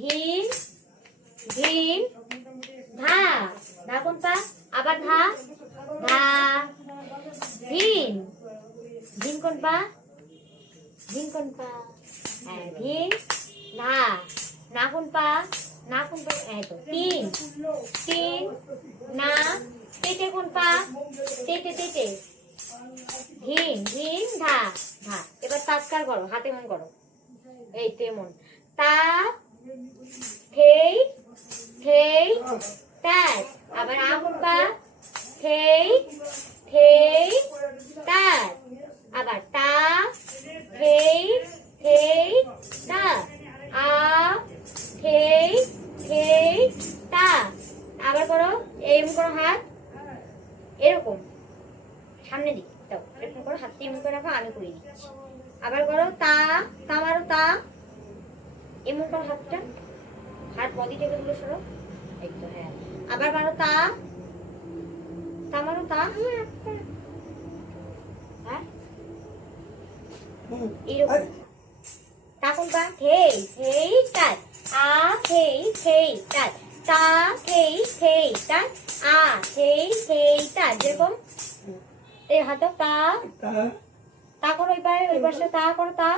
ধীর ধীর ধা, ধা কোন পা? আবার ধা, ধা ধীন, ধীন কোন পা? ধীন কোন পা? হ্যাঁ ধীন ধা, না কোন পা? না কোন পা? এই তো তিন, তিন না, তেতে কোন পা? তেতে তেতে, ধীন ধীন ধা, ধা। এবার তাৎকার করো, হাতে মন করো, এই তেমন তা থেই থেই তাত। আবার আ কোন পা? থেই থেই তাত। আবার তা থেই থেই তা, আ থেই থেই তা। আবার করো, এরকম করো হাত, এরকম সামনে দিকে দাও, এরকম করো হাতটি এমন করে রাখো, আমি করে দিচ্ছি। আবার করো তা, তা মারো তা, এমন করো হাতটা, হাত বডি থেকে তুলে সরো, এই তো হ্যাঁ। আবার মারো তা, তা মারো তা, হ্যাঁ এরকম। তা কোনটা? থেই থেই তাত, আ থেই থেই তাত, তা থেই থেই তাত, আ থেই থেই তাত। যেরকম এই হাতে তা, তা করো, ওই পাশে তা করো, তা